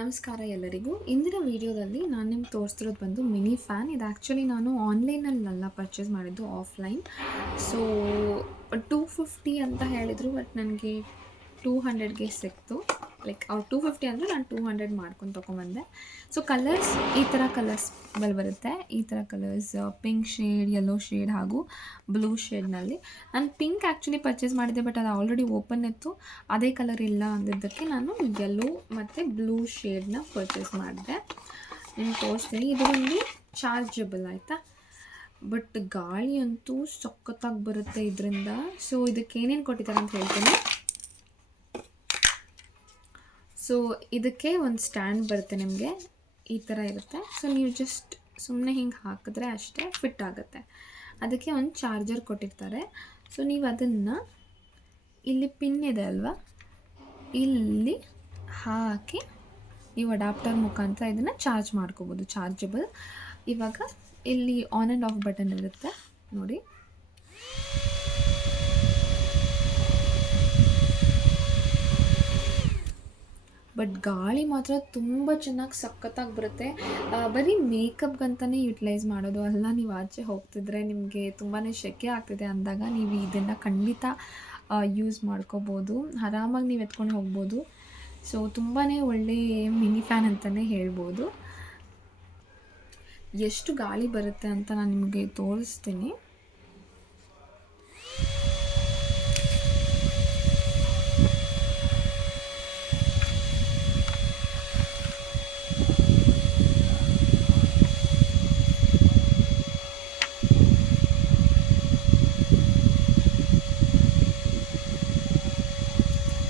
ನಮಸ್ಕಾರ ಎಲ್ಲರಿಗೂ. ಇಂದಿನ ವಿಡಿಯೋದಲ್ಲಿ ನಾನು ನಿಮ್ಗೆ ತೋರಿಸ್ತಿರೋದು ಬಂದು ಮಿನಿ ಫ್ಯಾನ್. ಇದು ಆ್ಯಕ್ಚುಲಿ ನಾನು ಆನ್ಲೈನಲ್ಲ ಪರ್ಚೇಸ್ ಮಾಡಿದ್ದು, ಆಫ್ಲೈನ್. ಸೊ 250 ಅಂತ ಹೇಳಿದರು, ಬಟ್ ನನಗೆ 200ಗೆ ಸಿಕ್ತು. ಲೈಕ್ ಅವ್ರು 250 ಅಂದರೆ ನಾನು 200 ಮಾಡ್ಕೊಂಡು ತೊಗೊಂಬಂದೆ. ಸೊ ಕಲರ್ಸ್ ಈ ಥರ ಕಲರ್ಸ್ ಬರುತ್ತೆ. ಈ ಥರ colours pink shade, yellow shade ಹಾಗೂ ಬ್ಲೂ ಶೇಡ್ನಲ್ಲಿ. ನಾನು ಪಿಂಕ್ ಆ್ಯಕ್ಚುಲಿ ಪರ್ಚೇಸ್ ಮಾಡಿದ್ದೆ, ಬಟ್ ಅದು ಆಲ್ರೆಡಿ ಓಪನ್ ಇತ್ತು. ಅದೇ ಕಲರ್ ಇಲ್ಲ ಅಂದಿದ್ದಕ್ಕೆ ನಾನು ಯೆಲ್ಲೋ ಮತ್ತು ಬ್ಲೂ ಶೇಡ್ನ ಪರ್ಚೇಸ್ ಮಾಡಿದೆ. ನಿಮ್ಗೆ ತೋರಿಸ್ತೀನಿ. ಇದು ಒಂದು ಚಾರ್ಜಬಲ್ ಆಯಿತಾ, ಬಟ್ ಗಾಳಿ ಅಂತೂ ಸಖತ್ತಾಗಿ ಬರುತ್ತೆ ಇದರಿಂದ. ಸೊ ಇದಕ್ಕೆ ಏನೇನು ಕೊಟ್ಟಿದ್ದಾರೆ ಅಂತ ಹೇಳ್ತೀನಿ. ಸೊ ಇದಕ್ಕೆ ಒಂದು ಸ್ಟ್ಯಾಂಡ್ ಬರುತ್ತೆ, ನಿಮಗೆ ಈ ಥರ ಇರುತ್ತೆ. ಸೊ ನೀವು ಜಸ್ಟ್ ಸುಮ್ಮನೆ ಹಿಂಗೆ ಹಾಕಿದ್ರೆ ಅಷ್ಟೇ ಫಿಟ್ ಆಗುತ್ತೆ. ಅದಕ್ಕೆ ಒಂದು ಚಾರ್ಜರ್ ಕೊಟ್ಟಿರ್ತಾರೆ. ಸೊ ನೀವು ಅದನ್ನು ಇಲ್ಲಿ ಪಿನ್ ಇದೆ ಅಲ್ವಾ, ಇಲ್ಲಿ ಹಾಕಿ ನೀವು ಅಡಾಪ್ಟರ್ ಮುಖಾಂತರ ಇದನ್ನು ಚಾರ್ಜ್ ಮಾಡ್ಕೋಬೋದು. ಚಾರ್ಜಬಲ್. ಇವಾಗ ಇಲ್ಲಿ ಆನ್ ಆ್ಯಂಡ್ ಆಫ್ ಬಟನ್ ಇರುತ್ತೆ ನೋಡಿ. ಬಟ್ ಗಾಳಿ ಮಾತ್ರ ತುಂಬ ಚೆನ್ನಾಗಿ ಸಖತ್ತಾಗಿ ಬರುತ್ತೆ. ಬರೀ ಮೇಕಪ್ಗಂತಲೇ ಯುಟಿಲೈಸ್ ಮಾಡೋದು ಅಲ್ಲ. ನೀವು ಆಚೆ ಹೋಗ್ತಿದ್ರೆ ನಿಮಗೆ ತುಂಬಾ ಸೆಕೆ ಆಗ್ತಿದೆ ಅಂದಾಗ ನೀವು ಇದನ್ನು ಖಂಡಿತ ಯೂಸ್ ಮಾಡ್ಕೋಬೋದು. ಆರಾಮಾಗಿ ನೀವು ಎತ್ಕೊಂಡು ಹೋಗ್ಬೋದು. ಸೊ ತುಂಬಾ ಒಳ್ಳೆಯ ಮಿನಿ ಫ್ಯಾನ್ ಅಂತಲೇ ಹೇಳ್ಬೋದು. ಎಷ್ಟು ಗಾಳಿ ಬರುತ್ತೆ ಅಂತ ನಾನು ನಿಮಗೆ ತೋರಿಸ್ತೀನಿ.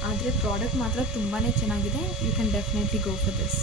ಆದರೆ ಪ್ರಾಡಕ್ಟ್ ಮಾತ್ರ ತುಂಬಾ ಚೆನ್ನಾಗಿದೆ. You can definitely go for this.